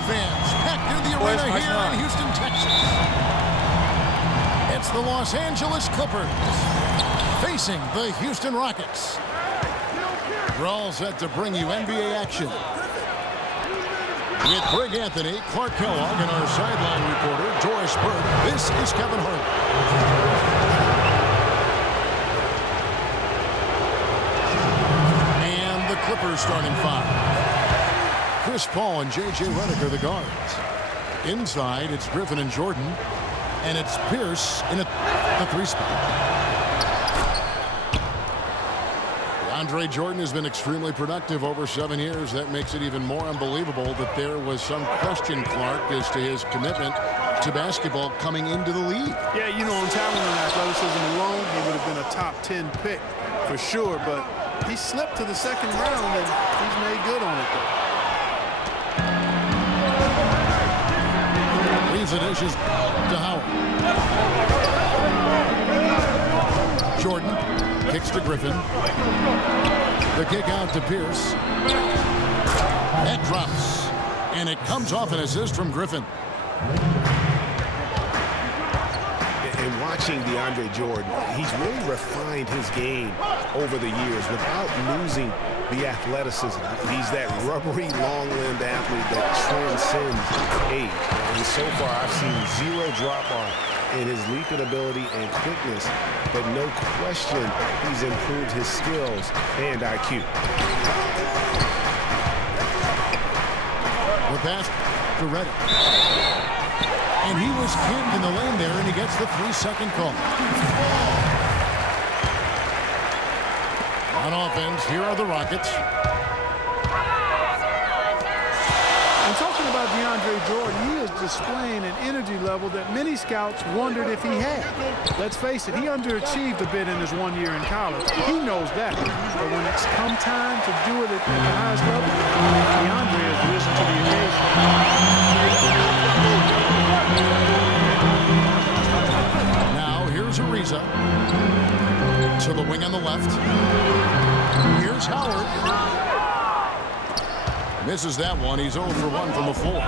advance. Packed into the arena here in Houston, Texas. It's the Los Angeles Clippers facing the Houston Rockets. We're all set to bring you NBA action. With Greg Anthony, Clark Kellogg, and our sideline reporter, Doris Burke, this is Kevin Hart. And the Clippers starting five. Chris Paul and J.J. Redick are the guards. Inside, it's Griffin and Jordan. And it's Pierce in the three spot. Andre Jordan has been extremely productive over 7 years. That makes it even more unbelievable that there was some question, Clark, as to his commitment to basketball coming into the league. Yeah, you know, on talent and athleticism alone, he would have been a top 10 pick for sure, but he slipped to the second round, and he's made good on it, though. Leaves the dishes to Howard. Jordan kicks to Griffin. The kick out to Pierce. That drops. And it comes off an assist from Griffin. And watching DeAndre Jordan, he's really refined his game over the years without losing the athleticism. He's that rubbery, long-limbed athlete that transcends age. And so far, I've seen zero drop-off in his leaping ability and quickness, but no question he's improved his skills and IQ. The pass to Redick. And he was camped in the lane there, and he gets the 3-second call. On offense, here are the Rockets. And talking about DeAndre Jordan, he is displaying an energy level that many scouts wondered if he had. Let's face it, he underachieved a bit in his 1 year in college. He knows that. But when it's come time to do it at the highest level, DeAndre has risen to the occasion. Now, here's Ariza. To the wing on the left. Here's Howard. Misses that one. He's 0 for 1 from the floor.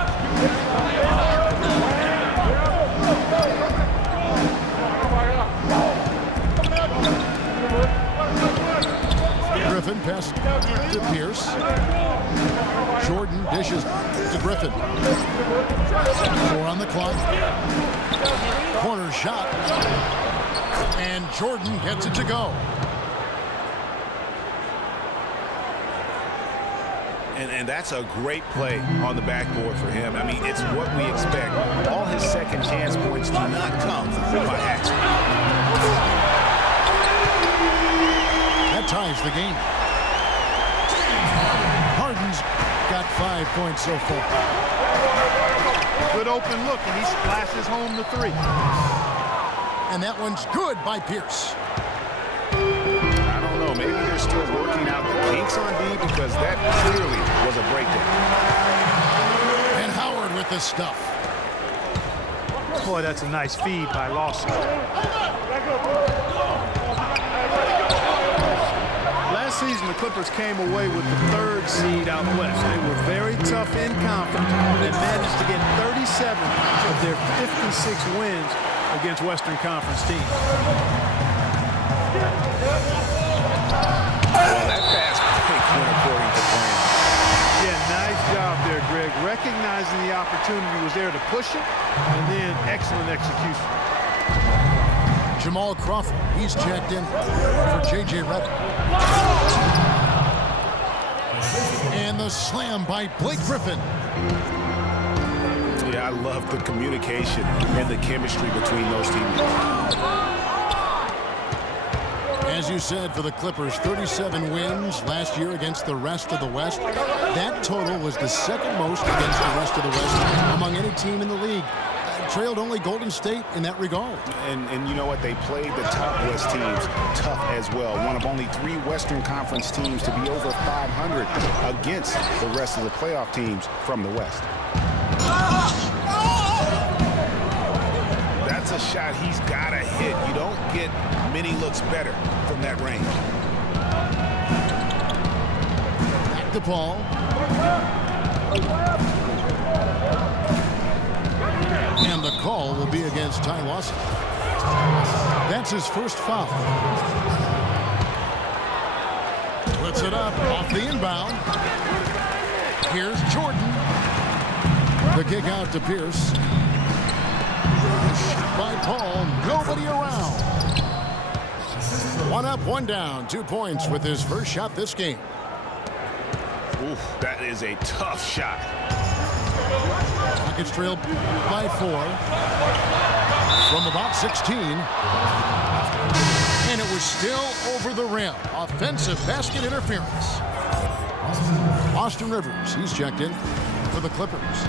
Griffin passes to Pierce. Jordan dishes to Griffin. 4 on the clock. Corner shot. And Jordan gets it to go. And that's a great play on the backboard for him. I mean, it's what we expect. All his second chance points do not come by accident. That ties the game. Harden's got 5 points so far. Good open look, and he splashes home the 3. And that one's good by Pierce. I don't know. Maybe they're still working out the kinks on D, because that clearly was a breakdown. And Howard with the stuff. Boy, that's a nice feed by Lawson. Last season, the Clippers came away with the 3rd seed out west. They were very tough in conference and managed to get 37 of their 56 wins against Western Conference teams. Well, that fast break went according to plan. Yeah, nice job there, Greg. Recognizing the opportunity was there to push it, and then excellent execution. Jamal Crawford, he's checked in for J.J. Redick. And the slam by Blake Griffin. Yeah, I love the communication and the chemistry between those teams. As you said, for the Clippers, 37 wins last year against the rest of the West. That total was the 2nd most against the rest of the West among any team in the league. Trailed only Golden State in that regard. And you know what? They played the top West teams tough as well. One of only 3 Western Conference teams to be over 500 against the rest of the playoff teams from the West. That's a shot he's got to hit. You don't get many looks better from that range. Back to Paul. And the call will be against Ty Lawson. That's his first foul. Puts it up off the inbound. Here's Jordan. The kick out to Pierce. By Paul, nobody around. One up, one down, 2 points with his first shot this game. Ooh, that is a tough shot. Rockets trailed by 4 from about 16. And it was still over the rim. Offensive basket interference. Austin Rivers, he's checked in for the Clippers.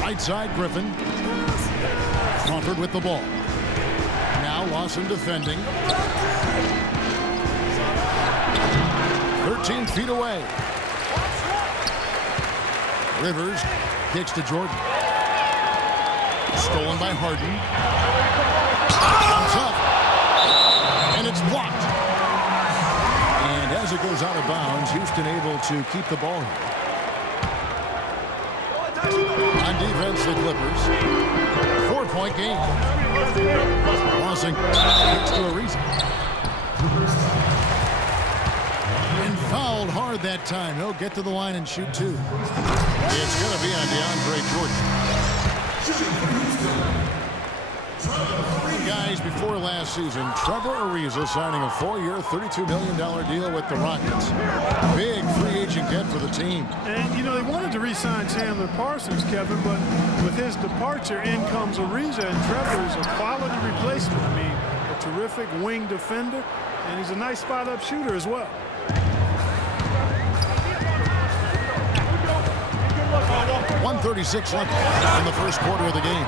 Right side, Griffin. Crawford with the ball. Now Lawson defending. 13 feet away. Rivers kicks to Jordan. Stolen by Harden. Comes up. And it's blocked. And as it goes out of bounds, Houston able to keep the ball here. On defense, the Clippers. 4-point game. Lawson kicks to Ariza. And fouled hard that time. He'll get to the line and shoot 2. It's going to be on DeAndre Jordan. Guys, before last season, Trevor Ariza signing a 4-year, $32 million deal with the Rockets. Big free agent get for the team. And, you know, they wanted to re-sign Chandler Parsons, Kevin, but with his departure, in comes Ariza, and Trevor is a quality replacement. I mean, a terrific wing defender, and he's a nice spot-up shooter as well. .136 left in the first quarter of the game.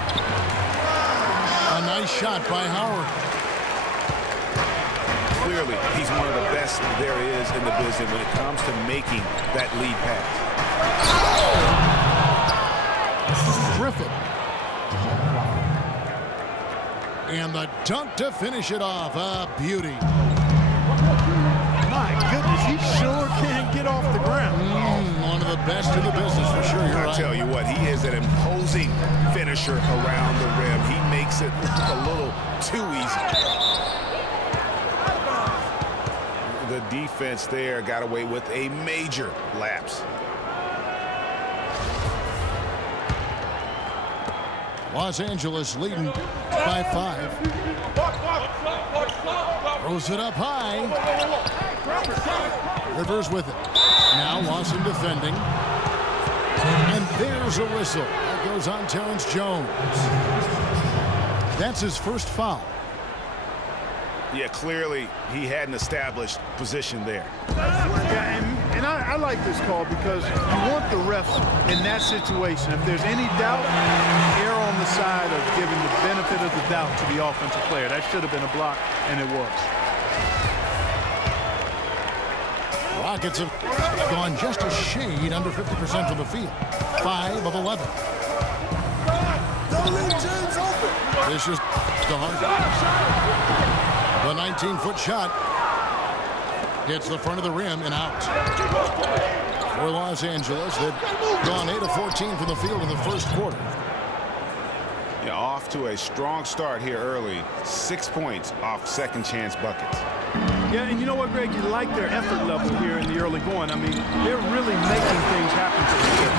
A nice shot by Howard. Clearly, he's one of the best there is in the business when it comes to making that lead pass. Griffin. And the dunk to finish it off. A beauty. My goodness, he sure can get off the ground. One of the best in the business for sure. You're I right. tell you what, he is an imposing finisher around the rim. He makes it look a little too easy. The defense there got away with a major lapse. Los Angeles leading by 5. Throws it up high. Rivers with it. Now Lawson defending. And there's a whistle. That goes on Terrence Jones. That's his first foul. Yeah, clearly he had an established position there. Yeah, and I like this call because you want the refs in that situation. If there's any doubt, err on the side of giving the benefit of the doubt to the offensive player. That should have been a block, and it was. Rockets have gone just a shade under 50% from the field. 5 of 11. This is the Harden. The 19-foot shot hits the front of the rim and out. For Los Angeles, they've gone 8 of 14 from the field in the first quarter. Yeah, off to a strong start here early. 6 points off second chance buckets. Yeah, and you know what, Greg? You like their effort level here in the early going. I mean, they're really making things happen for the team.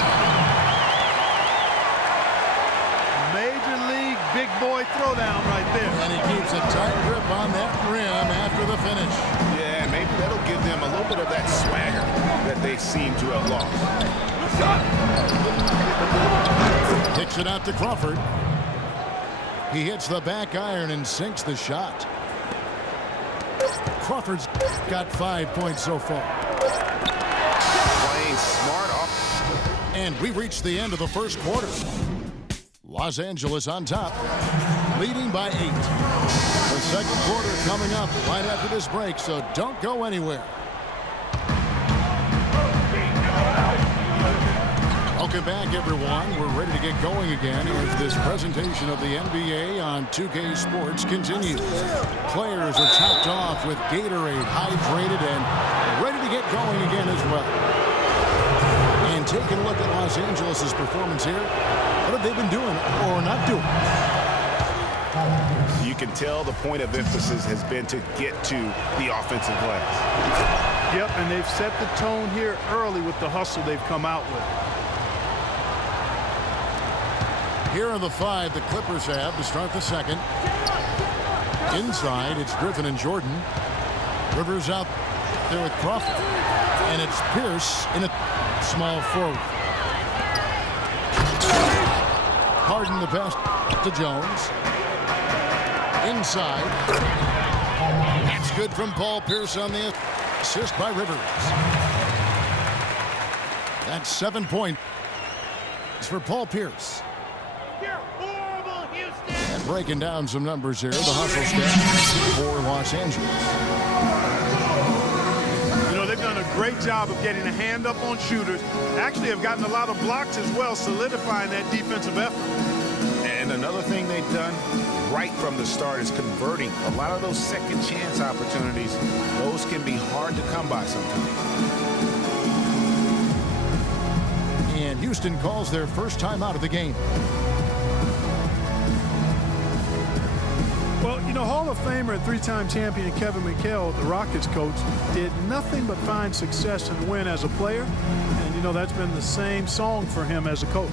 Major league big boy throwdown right there. And he keeps a tight grip on that rim after the finish. Yeah, maybe that'll give them a little bit of that swagger that they seem to have lost. Kicks it out to Crawford. He hits the back iron and sinks the shot. Crawford's got 5 points so far. Playing smart off. And we reached the end of the first quarter. Los Angeles on top, leading by 8. The second quarter coming up right after this break, so don't go anywhere. Welcome back, everyone. We're ready to get going again as this presentation of the NBA on 2K Sports continues. Players are topped off with Gatorade, hydrated, and ready to get going again as well. And And taking a look at Los Angeles' performance here, what have they been doing or not doing? You can tell the point of emphasis has been to get to the offensive glass. Yep, and they've set the tone here early with the hustle they've come out with. Here are the 5 the Clippers have to start the second. Inside, it's Griffin and Jordan. Rivers out there with Crawford. And it's Pierce in a small forward. Harden the pass to Jones. Inside. That's good from Paul Pierce on the assist by Rivers. That's 7 points for Paul Pierce. And breaking down some numbers here, the hustle stat for Los Angeles. You know, they've done a great job of getting a hand up on shooters. Actually have gotten a lot of blocks as well, solidifying that defensive effort. And another thing they've done right from the start is converting a lot of those second chance opportunities. Those can be hard to come by sometimes. And Houston calls their first time out of the game. Well, you know, Hall of Famer and 3-time champion Kevin McHale, the Rockets coach, did nothing but find success and win as a player. And, you know, that's been the same song for him as a coach.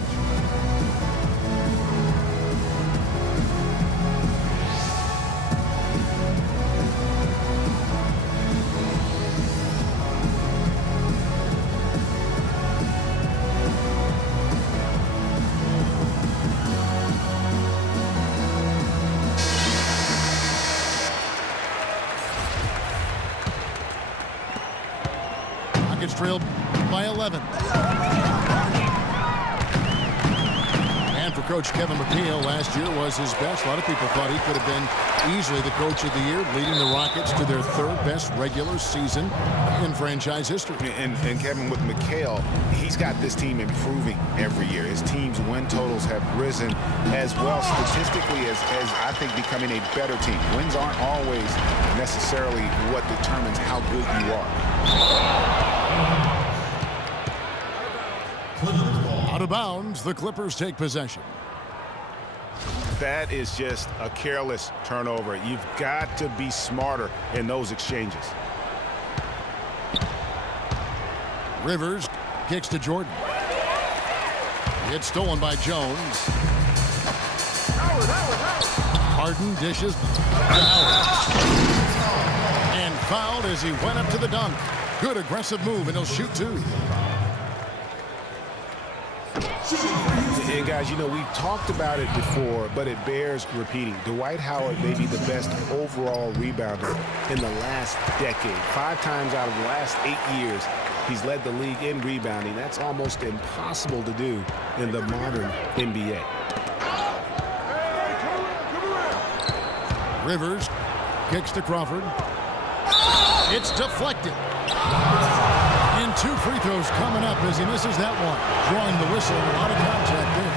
Trailed by 11. And for Coach Kevin McHale, last year was his best. A lot of people thought he could have been easily the coach of the year, leading the Rockets to their 3rd best regular season in franchise history. And Kevin, with McHale, he's got this team improving every year. His team's win totals have risen as well statistically as I think becoming a better team. Wins aren't always necessarily what determines how good you are. Out of bounds, the Clippers take possession. That is just a careless turnover. You've got to be smarter in those exchanges. Rivers kicks to Jordan. It's stolen by Jones. Harden dishes to Howard. And fouled as he went up to the dunk. Good aggressive move, and he'll shoot 2. And guys, you know, we've talked about it before, but it bears repeating. Dwight Howard may be the best overall rebounder in the last decade. 5 times out of the last 8 years, he's led the league in rebounding. That's almost impossible to do in the modern NBA. Rivers kicks to Crawford. It's deflected. And 2 free throws coming up as he misses that one. Drawing the whistle, a lot of contact there.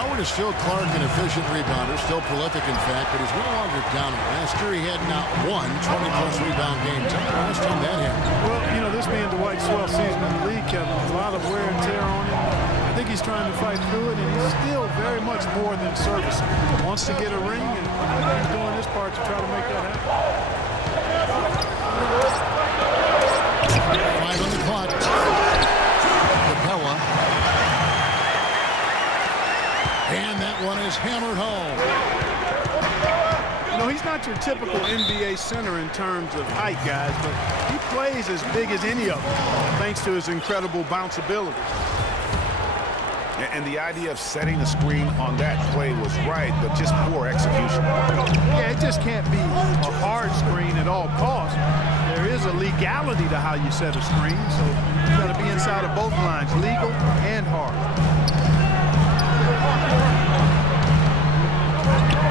Howard is still Clark, an efficient rebounder, still prolific in fact, but he's no longer dominant. Last year he had not one 20-plus rebound game. Tell me the last time that happened. Well, you know, this being Dwight's 12th season in the league, Kevin, a lot of wear and tear on him. I think he's trying to fight through it, and he's still very much more than serviceable. Wants to get a ring, and he's doing his part to try to make that happen. 5 on the clock. Capella. And that one is hammered home. You know, he's not your typical NBA center in terms of height, guys, but he plays as big as any of them, thanks to his incredible bounce ability. And the idea of setting a screen on that play was right, but just poor execution. Yeah, it just can't be a hard screen at all costs. There is a legality to how you set a screen, so you got to be inside of both lines, legal and hard.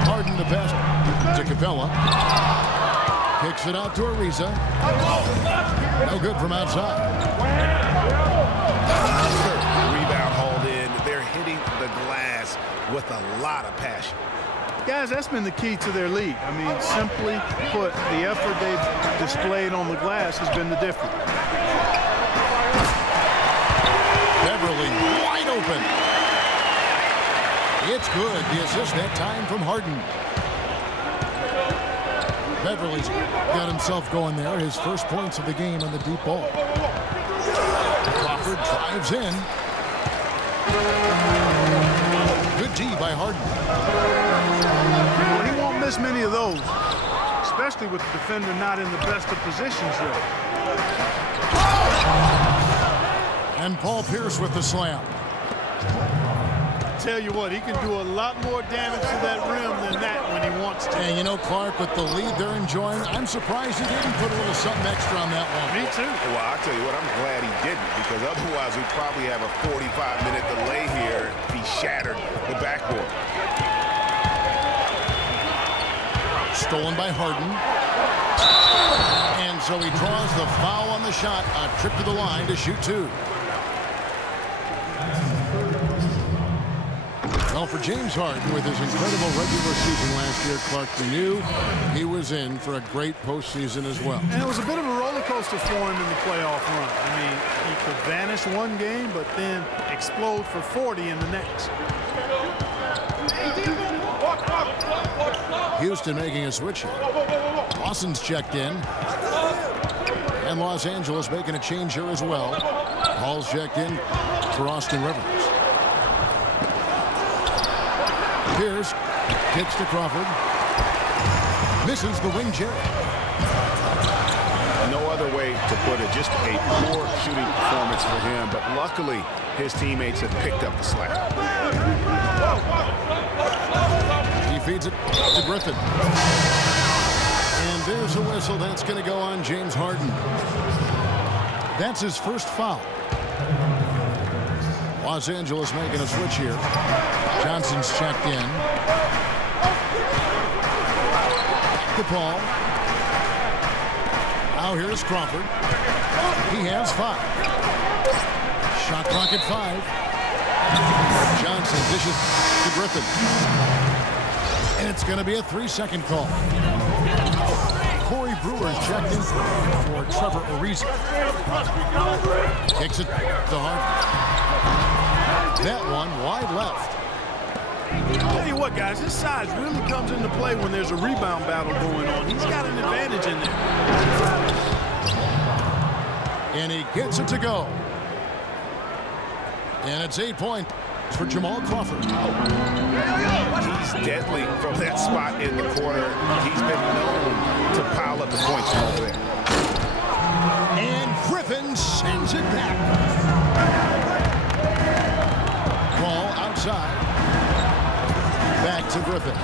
Harden the pass to Capella. Kicks it out to Ariza. No good from outside. Rebound hauled in. They're hitting the glass with a lot of passion. Guys, that's been the key to their lead. I mean, simply put, the effort they've displayed on the glass has been the difference. Beverly wide open. It's good. The assist that time from Harden. Beverly's got himself going there. His first points of the game on the deep ball. Crawford drives in. Good D by Harden. Well, he won't miss many of those, especially with the defender not in the best of positions there. And Paul Pierce with the slam. Tell you what, he can do a lot more damage to that rim than that when he wants to. And you know, Clark, with the lead they're enjoying, I'm surprised he didn't put a little something extra on that one. Me too. Well, I'll tell you what, I'm glad he didn't, because otherwise we'd probably have a 45-minute delay here if he shattered the backboard. Stolen by Harden. And so he draws the foul on the shot. A trip to the line to shoot two. Well, for James Harden, with his incredible regular season last year, Clark, we knew he was in for a great postseason as well. And it was a bit of a roller coaster for him in the playoff run. I mean, he could vanish one game, but then explode for 40 in the next. Houston making a switch here. Lawson's checked in. And Los Angeles making a change here as well. Paul's checked in for Austin Rivers. Pierce kicks to Crawford. Misses the wing Jerry. No other way to put it, just a poor shooting performance for him, but luckily his teammates have picked up the slack. He feeds it to Griffin. And there's a whistle. That's going to go on James Harden. That's his first foul. Los Angeles making a switch here. Johnson's checked in. To Paul. Now here's Crawford. He has 5. Shot clock at 5. Johnson dishes to Griffin. And it's going to be a 3-second call. Corey Brewer's checked in for Trevor Ariza. Kicks it to Harden. That one wide left. Tell you what, guys, his size really comes into play when there's a rebound battle going on. He's got an advantage in there. And he gets it to go. And it's 8 points for Jamal Crawford. He's deadly from that spot in the corner. He's been known to pile up the points from over there. And Griffin sends it back. Ball outside. Back to Griffin.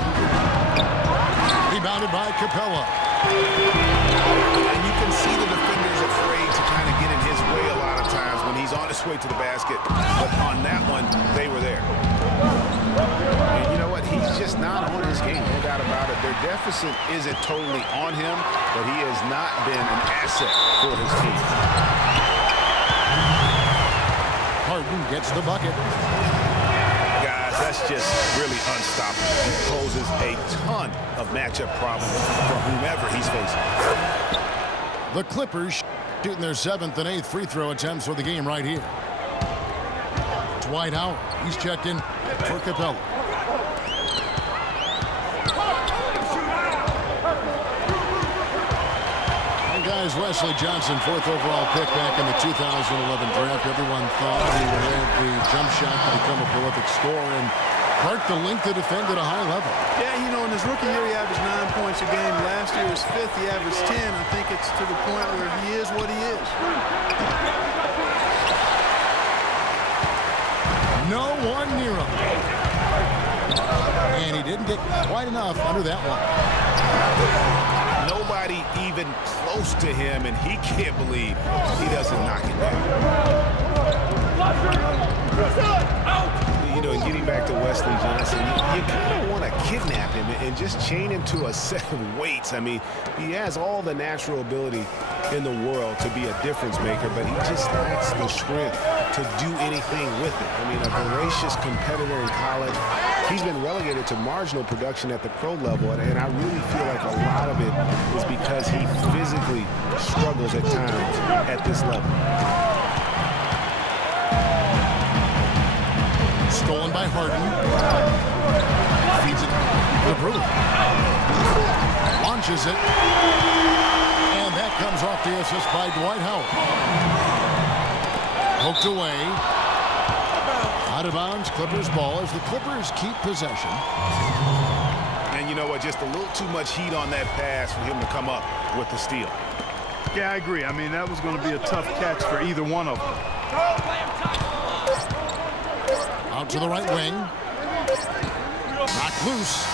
Rebounded by Capella. And you can see the defender's afraid to kind of get in his way a lot of times when he's on his way to the basket. But on that one, they were there. And you know what? He's just not on his game, no doubt about it. Their deficit isn't totally on him, but he has not been an asset for his team. Harden gets the bucket. That's just really unstoppable. He poses a ton of matchup problems for whomever he's facing. The Clippers shooting their 7th and 8th free throw attempts for the game right here. Dwight Howard, he's checked in for Capella. And guys, Wesley Johnson, 4th overall pick back in the 2011 draft. Everyone thought he would have the jump shot to become a prolific scorer, and Clark, the length to defend at a high level. Yeah, you know, in his rookie year, he averaged 9 points a game. Last year, his 5th, he averaged 10. I think it's to the point where he is what he is. No one near him. And he didn't get quite enough under that one. Nobody even close to him, and he can't believe he doesn't knock it down. You know, getting back to Wesley Johnson, you kind of want to kidnap him and just chain him to a set of weights. I mean, he has all the natural ability in the world to be a difference maker, but he just lacks the strength to do anything with it. I mean, a voracious competitor in college, he's been relegated to marginal production at the pro level, and I really feel like a lot of it is because he physically struggles at times at this level. Stolen by Harden. Feeds it to Brewer. Launches it. And that comes off the assist by Dwight Howard. Poked away. Out of bounds, Clippers ball as the Clippers keep possession. And you know what? Just a little too much heat on that pass for him to come up with the steal. Yeah, I agree. I mean, that was going to be a tough catch for either one of them. Out to the right wing. Knocked loose.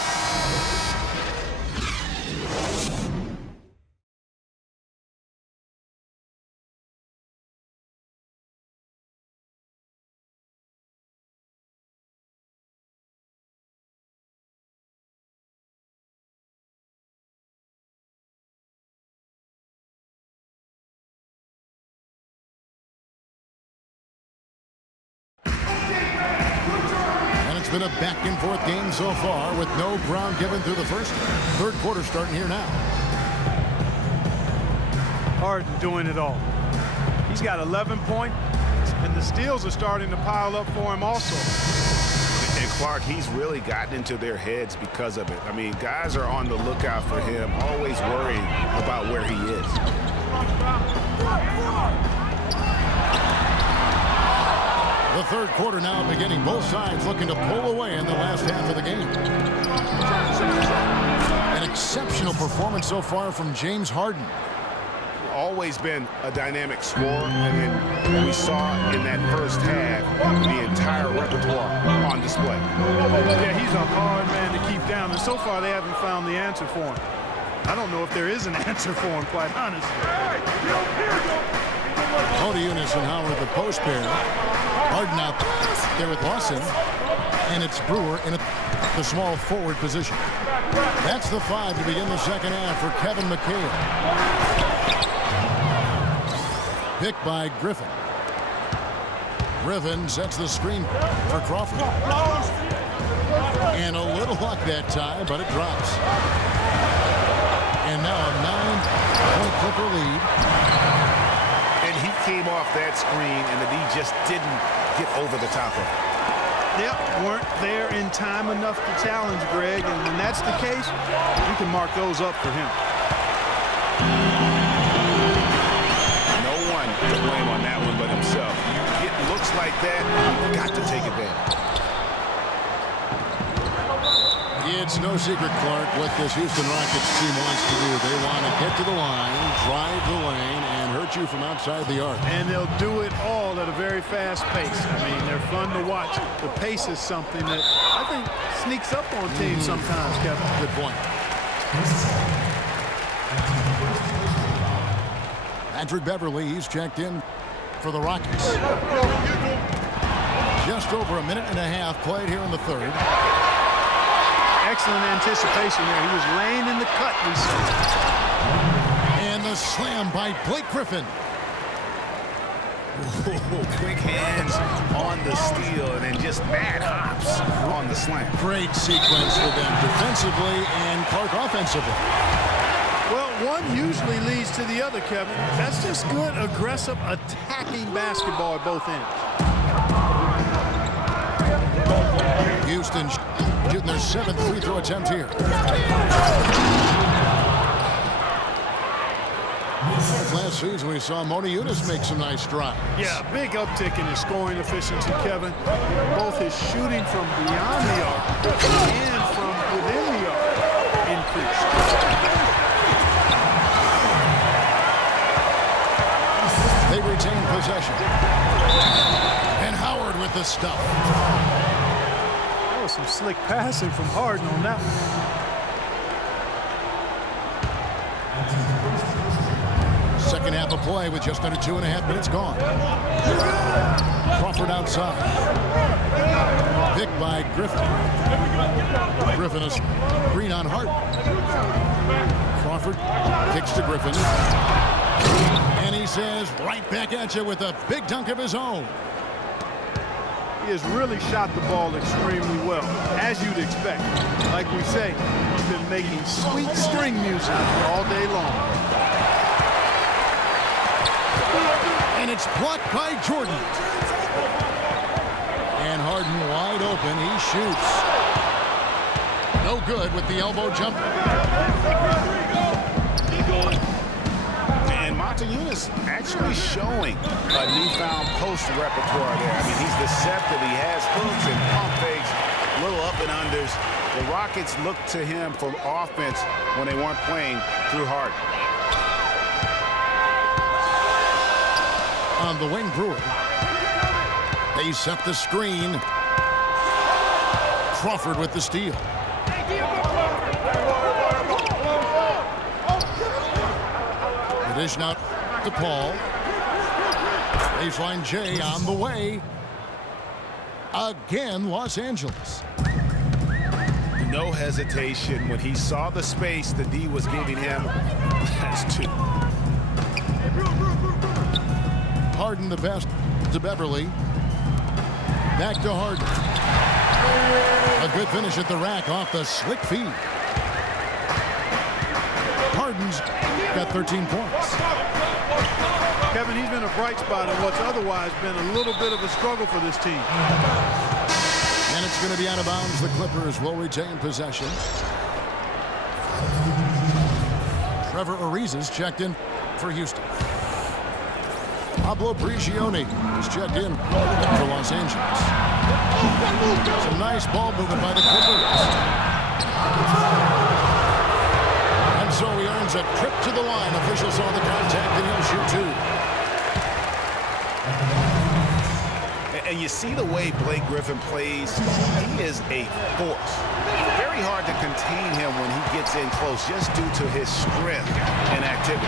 It's been a back-and-forth game so far with no ground given through the first. Third quarter starting here now. Harden doing it all. He's got 11 points, and the steals are starting to pile up for him also. And Clark, he's really gotten into their heads because of it. I mean, guys are on the lookout for him, always worrying about where he is. The third quarter now beginning. Both sides looking to pull away in the last half of the game. An exceptional performance so far from James Harden. Always been a dynamic scorer, and then we saw in that first half the entire repertoire on display. Yeah, he's a hard man to keep down, and so far they haven't found the answer for him. I don't know if there is an answer for him, quite honestly. Unis and Howard, the post pair. Harden out there with Lawson, and it's Brewer in the small forward position. That's the 5 to begin the second half for Kevin McHale. Picked by Griffin. Griffin sets the screen for Crawford. And a little luck that time, but it drops. And now a 9-point Clipper lead. And he came off that screen, and the D just didn't get over the top of it. Yep, weren't there in time enough to challenge Greg, and when that's the case, we can mark those up for him. No one to blame on that one but himself. You get looks like that, you've got to take advantage. It's no secret, Clark, what this Houston Rockets team wants to do. They want to get to the line, drive the lane, and hurt you from outside the arc. And they'll do it all at a very fast pace. I mean, they're fun to watch. The pace is something that I think sneaks up on teams sometimes, Kevin. Good point. Patrick Beverly, he's checked in for the Rockets. Just over a minute and a half played here in the third. Excellent anticipation there. He was laying in the cut, we saw. And the slam by Blake Griffin. Quick hands on the steal and then just mad hops on the slam. Great sequence for them defensively and Clark offensively. Well, one usually leads to the other, Kevin. That's just good, aggressive, attacking basketball at both ends. Houston shooting their 7th free throw attempt here. Last season, we saw Unis make some nice strides. Yeah, big uptick in his scoring efficiency, Kevin. Both his shooting from beyond the arc and from within the arc increased. They retain possession. And Howard with the stuff. That was some slick passing from Harden on that one. Second half of play with just under 2.5 minutes gone. Crawford outside. Picked by Griffin. Griffin is green on Harden. Crawford kicks to Griffin. And he says, right back at you with a big dunk of his own. He has really shot the ball extremely well, as you'd expect. Like we say, he's been making sweet string music all day long. And it's blocked by Jordan. And Harden wide open. He shoots. No good with the elbow jumper. And Montezuma's actually showing a newfound post repertoire there. I mean, he's deceptive. He has hooks and pump fakes, little up and unders. The Rockets looked to him for offense when they weren't playing through Harden. On the wing, Brewer. They set the screen. Crawford with the steal. The dish now to Paul. Baseline J on the way. Again, Los Angeles. No hesitation when he saw the space the D was giving him. That's two. Harden the best to Beverly. Back to Harden. A good finish at the rack off the slick feed. Harden's got 13 points. Kevin, he's been a bright spot in what's otherwise been a little bit of a struggle for this team. And it's going to be out of bounds. The Clippers will retain possession. Trevor Ariza's checked in for Houston. Pablo Prigioni is checked in for Los Angeles. Some nice ball movement by the Clippers. And so he earns a trip to the line. Officials saw the contact and he'll shoot two. And you see the way Blake Griffin plays. He is a force. Very hard to contain him when he gets in close just due to his strength and activity.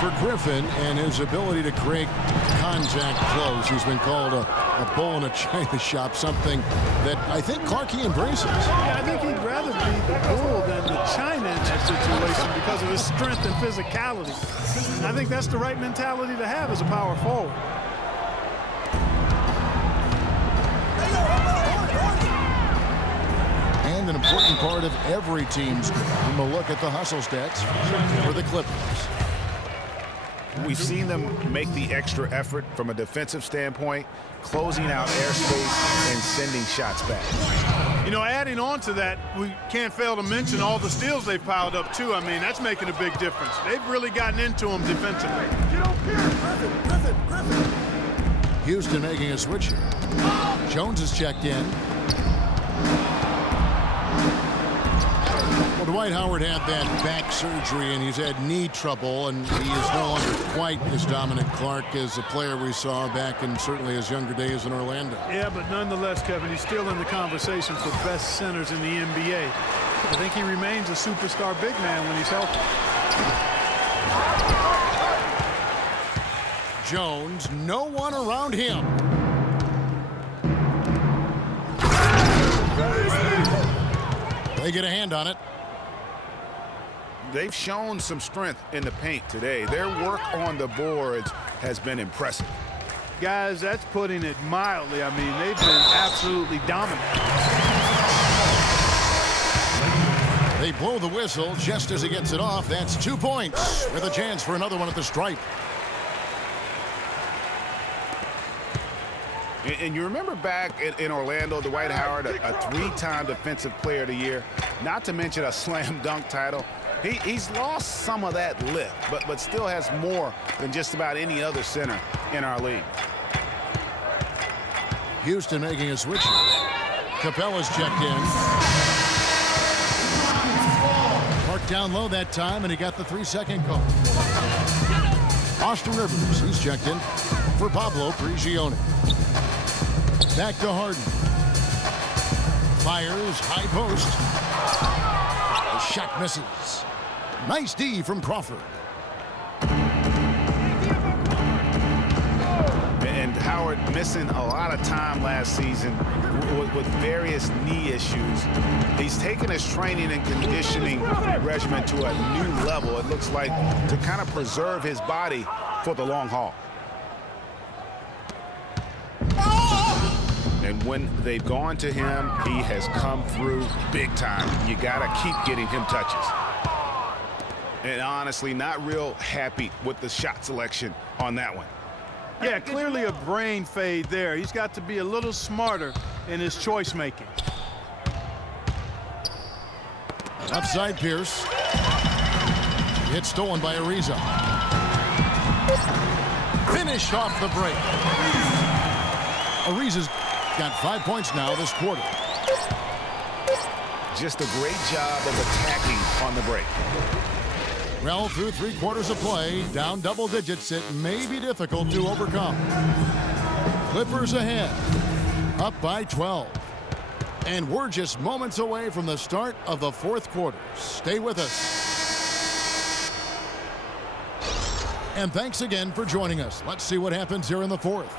For Griffin and his ability to create contact close, he's been called a bull in a china shop, something that I think Clarkey embraces. Yeah, I think he'd rather be the bull than the china in that situation because of his strength and physicality. And I think that's the right mentality to have as a power forward. And an important part of every team's game, a look at the hustle stats for the Clippers. We've seen them make the extra effort from a defensive standpoint, closing out airspace and sending shots back. You know, adding on to that, we can't fail to mention all the steals they've piled up, too. I mean, that's making a big difference. They've really gotten into them defensively. Houston making a switch here. Jones is checked in. Well, Dwight Howard had that back surgery and he's had knee trouble, and he is no longer quite as Dominic Clark as a player we saw back in certainly his younger days in Orlando. Yeah, but nonetheless, Kevin, he's still in the conversation for best centers in the NBA. I think he remains a superstar big man when he's healthy. Jones, no one around him. They get a hand on it. They've shown some strength in the paint today. Their work on the boards has been impressive. Guys, that's putting it mildly. I mean, they've been absolutely dominant. They blow the whistle just as he gets it off. That's 2 points with a chance for another one at the stripe. And you remember back in Orlando, Dwight Howard, a three-time Defensive Player of the Year, not to mention a slam dunk title. He's lost some of that lift, but still has more than just about any other center in our league. Houston making a switch. Capella's checked in. Marked down low that time, and he got the 3-second call. Austin Rivers, he's checked in for Pablo Prigioni. Back to Harden. Fires, high post. The shot misses. Nice D from Crawford. And Howard missing a lot of time last season with various knee issues. He's taken his training and conditioning regimen to a new level, it looks like, to kind of preserve his body for the long haul. And when they've gone to him, he has come through big time. You got to keep getting him touches. And honestly, not real happy with the shot selection on that one. Yeah, clearly a brain fade there. He's got to be a little smarter in his choice making. Upside Pierce. Hit stolen by Ariza. Finish off the break. Ariza's got 5 points now this quarter. Just a great job of attacking on the break. Well, through 3 quarters of play, down double digits, it may be difficult to overcome. Clippers ahead, up by 12. And we're just moments away from the start of the 4th quarter. Stay with us. And thanks again for joining us. Let's see what happens here in the 4th.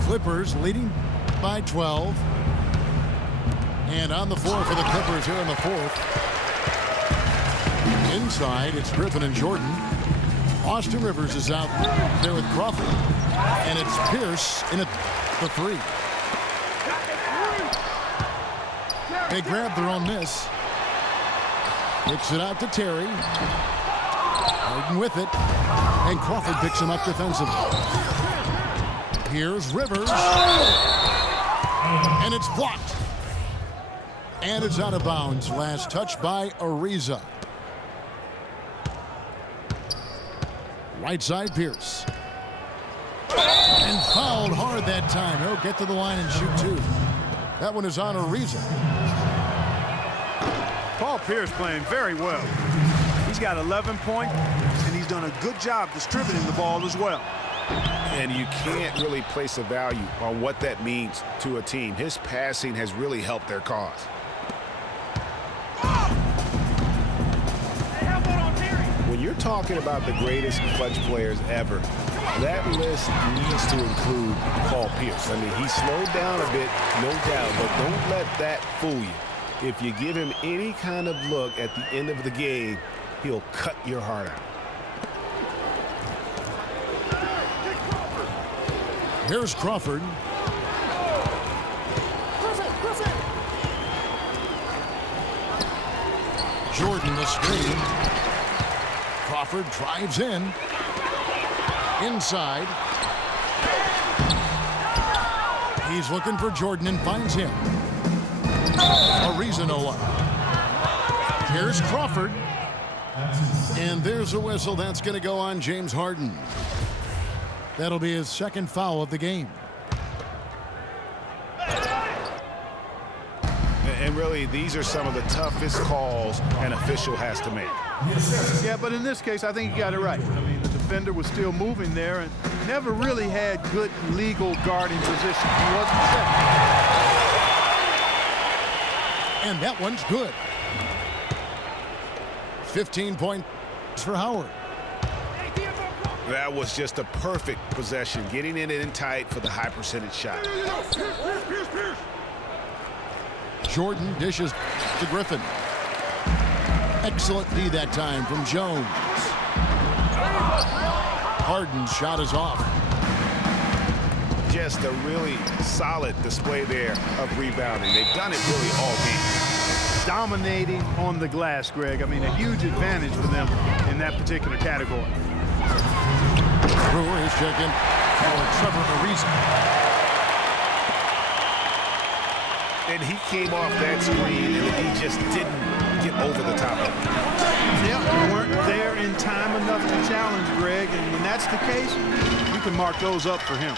Clippers leading by 12. And on the floor for the Clippers here in the 4th. Inside, it's Griffin and Jordan. Austin Rivers is out there with Crawford. And it's Pierce in at the 3. They grab their own miss. Kicks it out to Terry. Harden with it. And Crawford picks him up defensively. Here's Rivers. And it's blocked. And it's out of bounds. Last touch by Ariza. Right side Pierce. And fouled hard that time. He'll get to the line and shoot 2. That one is on Ariza. Paul Pierce playing very well. He's got 11 points, and he's done a good job distributing the ball as well. And you can't really place a value on what that means to a team. His passing has really helped their cause. When you're talking about the greatest clutch players ever, that list needs to include Paul Pierce. I mean, he slowed down a bit, no doubt, but don't let that fool you. If you give him any kind of look at the end of the game, he'll cut your heart out. Here's Crawford. Jordan the screen. Crawford drives in. Inside. He's looking for Jordan and finds him. Ariza no one. Here's Crawford. And there's a whistle. That's going to go on James Harden. That'll be his 2nd foul of the game. And really, these are some of the toughest calls an official has to make. Yeah, but in this case, I think you got it right. I mean, the defender was still moving there and never really had good legal guarding position. He wasn't set. And that one's good. 15 points for Howard. That was just a perfect possession, getting it in tight for the high percentage shot. Jordan dishes to Griffin. Excellent D that time from Jones. Harden's shot is off. Just a really solid display there of rebounding. They've done it really all game. Dominating on the glass, Greg. I mean, a huge advantage for them in that particular category. Brewer is checking for Trevor Ariza. And he came off that screen, and he just didn't get over the top of it. Yep, weren't there in time enough to challenge Greg, and when that's the case, you can mark those up for him.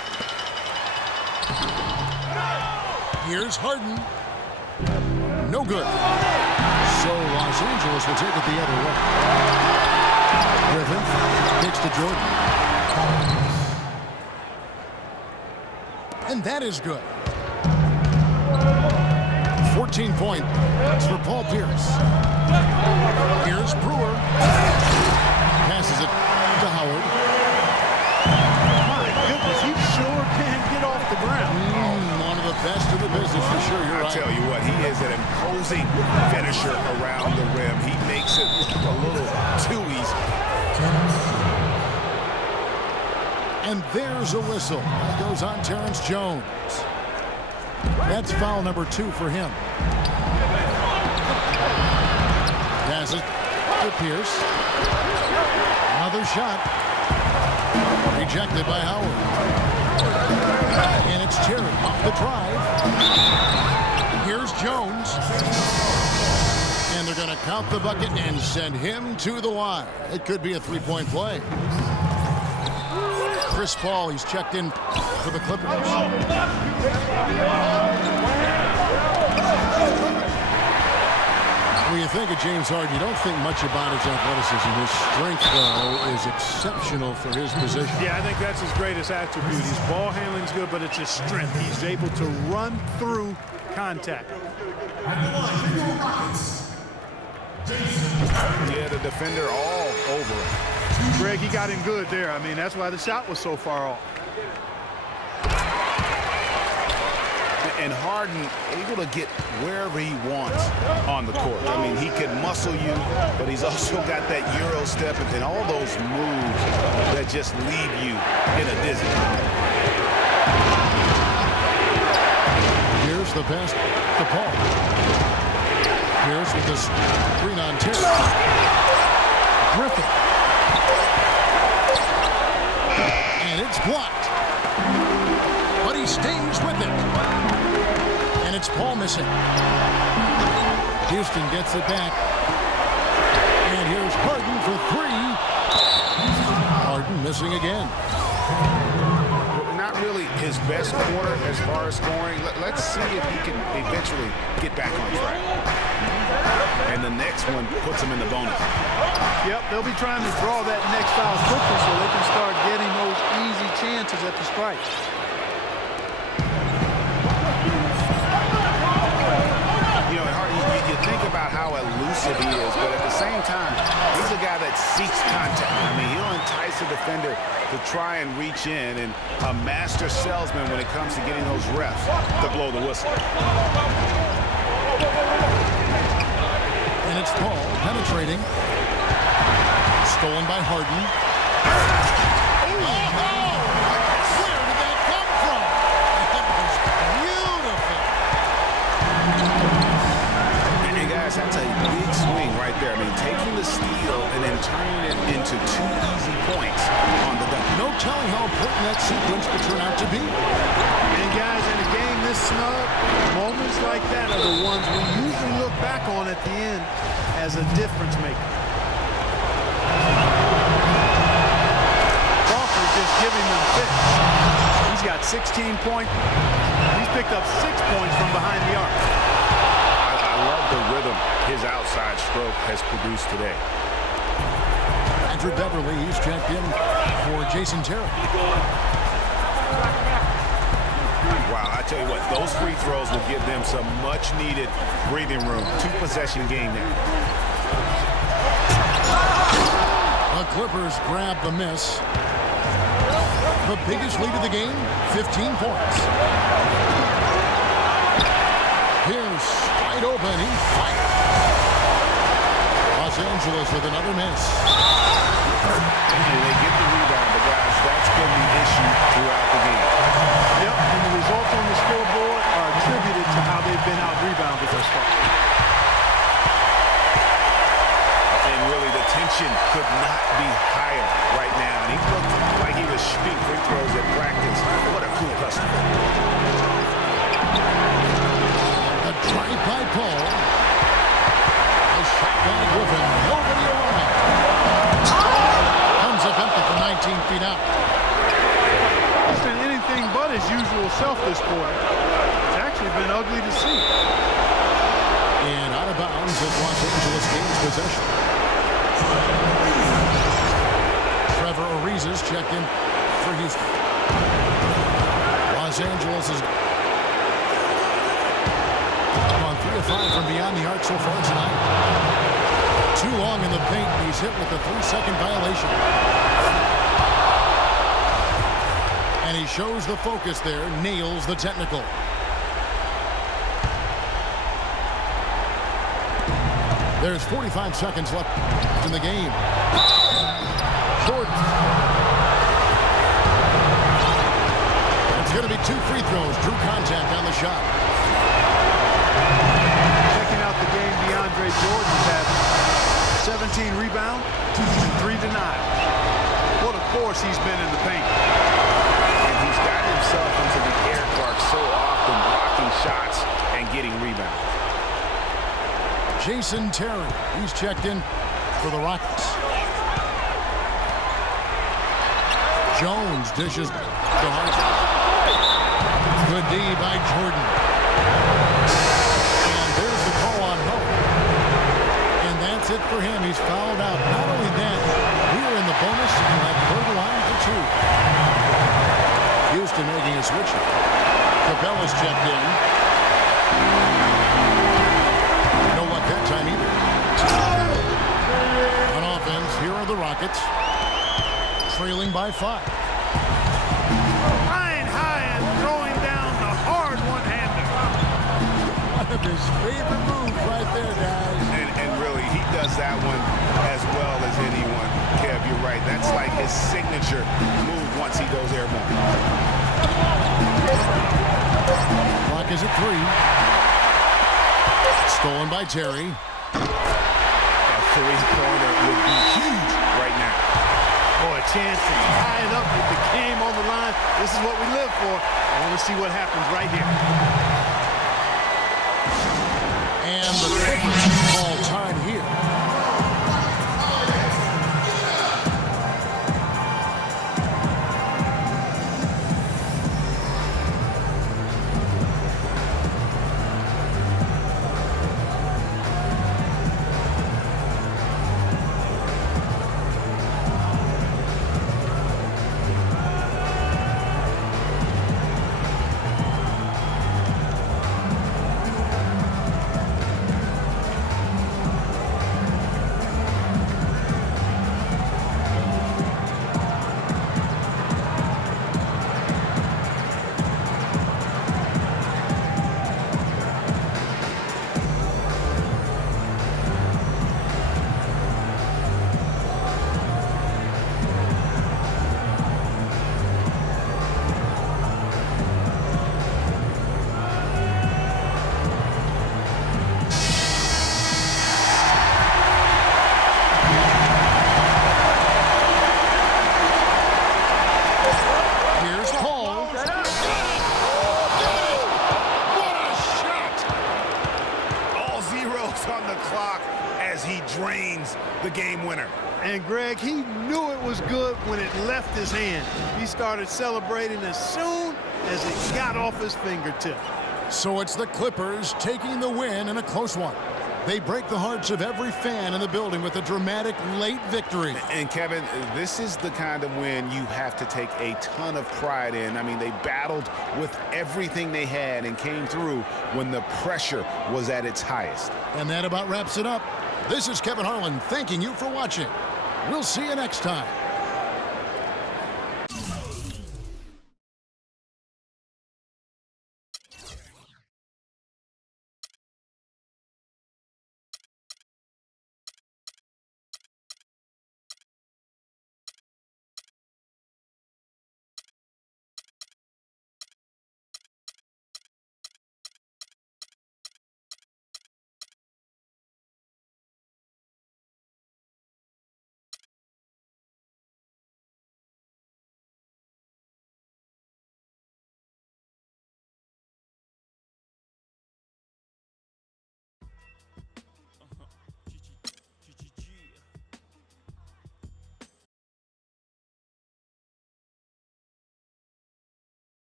Here's Harden. No good. So Los Angeles will take it the other way. Griffin kicks to Jordan. And that is good. 14 points for Paul Pierce. Here's Brewer. Passes it to Howard. My goodness, he sure can get off the ground. One of the best in the business for sure. You're right. I tell you what, he is an imposing finisher around the rim. He makes it look a little too easy. And there's a whistle. That goes on Terrence Jones. That's foul number 2 for him. Pass it to Pierce. Another shot. Rejected by Howard. And it's Terry off the drive. Here's Jones. And they're going to count the bucket and send him to the line. It could be a three-point play. Chris Paul, he's checked in for the Clippers. When you think of James Harden, you don't think much about his athleticism. His strength, though, is exceptional for his position. Yeah, I think that's his greatest attribute. His ball handling's good, but it's his strength. He's able to run through contact. Yeah, the defender all over him. Greg, he got him good there. I mean, that's why the shot was so far off. And Harden able to get wherever he wants on the court. I mean, he can muscle you, but he's also got that Euro step and all those moves that just leave you in a dizzy. Here's the pass to Paul. Pierce with the screen on Terry. Griffin. And it's blocked. But he stays with it. And it's Paul missing. Houston gets it back. And here's Harden for 3. Harden missing again. Not really his best quarter as far as scoring. Let's see if he can eventually get back on track. And the next one puts him in the bonus. Yep, they'll be trying to draw that next foul quickly so they can start getting those easy chances at the strike. You know, you think about how elusive he is, but at the same time, he's a guy that seeks contact. I mean, he'll entice a defender to try and reach in, and a master salesman when it comes to getting those refs to blow the whistle. And it's Paul penetrating. Stolen by Harden. Oh, where did that come from? That was beautiful. And guys, that's a big swing right there. I mean, taking the steal and then turning it into 2 easy points on the dunk. No telling how important that sequence could turn out to be. And guys, in a game this snug, moments like that are the ones we usually look back on at the end as a difference maker. Crawford just giving them fits. He's got 16 points. He's picked up 6 points from behind the arc. I love the rhythm his outside stroke has produced today. Andrew Beverly, he's checked in for Jason Terry. Wow, I tell you what, those free throws will give them some much-needed breathing room. 2-possession game there. The Clippers grab the miss. The biggest lead of the game, 15 points. Pierce, wide open, he fired. Los Angeles with another miss. And they get the rebound, but guys, that's been the issue throughout the game. Yep, and the results on the scoreboard are attributed to how they've been out-rebounded thus far. And really, the tension could not be higher right now. And he looked like he was shooting free throws at practice. What a cool customer. A drive by Paul. A shot by Griffin. Nobody around. Comes up empty from 19 feet out. It's been anything but his usual self this quarter. It's actually been ugly to see. And out of bounds as Los Angeles gains possession. Trevor Ariza's checked in for Houston. Los Angeles has gone 3 of 5 from beyond the arc so far tonight. Too long in the paint, and he's hit with a 3-second violation. And he shows the focus there, nails the technical. There's 45 seconds left in the game. Jordan. It's going to be 2 free throws. Drew contact on the shot. Checking out the game, DeAndre Jordan's had 17 rebounds and 3 denials. What a force he's been in the paint. And he's got himself into the air park so often, blocking shots and getting rebounds. Jason Terry, he's checked in for the Rockets. Jones dishes to Harden. Good D by Jordan. And there's the call on HOU. And that's it for him. He's fouled out. Not only that, we are in the bonus and have cleared the line for 2. Houston making a switch. Capella's checked in. No luck that time either. On offense, here are the Rockets. Trailing by 5. Flying high and throwing down the hard one-hander. One of his favorite moves right there, guys. And really, he does that one as well as anyone. Kev, you're right. That's like his signature move once he goes airborne. Clock is at 3. Stolen by Terry. A three-pointer would be huge right now. Boy, a chance to tie it up with the game on the line. This is what we live for. I want to see what happens right here. And the Clippers all tied here. The game winner. And Greg, he knew it was good when it left his hand. He started celebrating as soon as it got off his fingertips. So it's the Clippers taking the win in a close one. They break the hearts of every fan in the building with a dramatic late victory. And Kevin, this is the kind of win you have to take a ton of pride in. I mean, they battled with everything they had and came through when the pressure was at its highest. And that about wraps it up. This is Kevin Harlan thanking you for watching. We'll see you next time.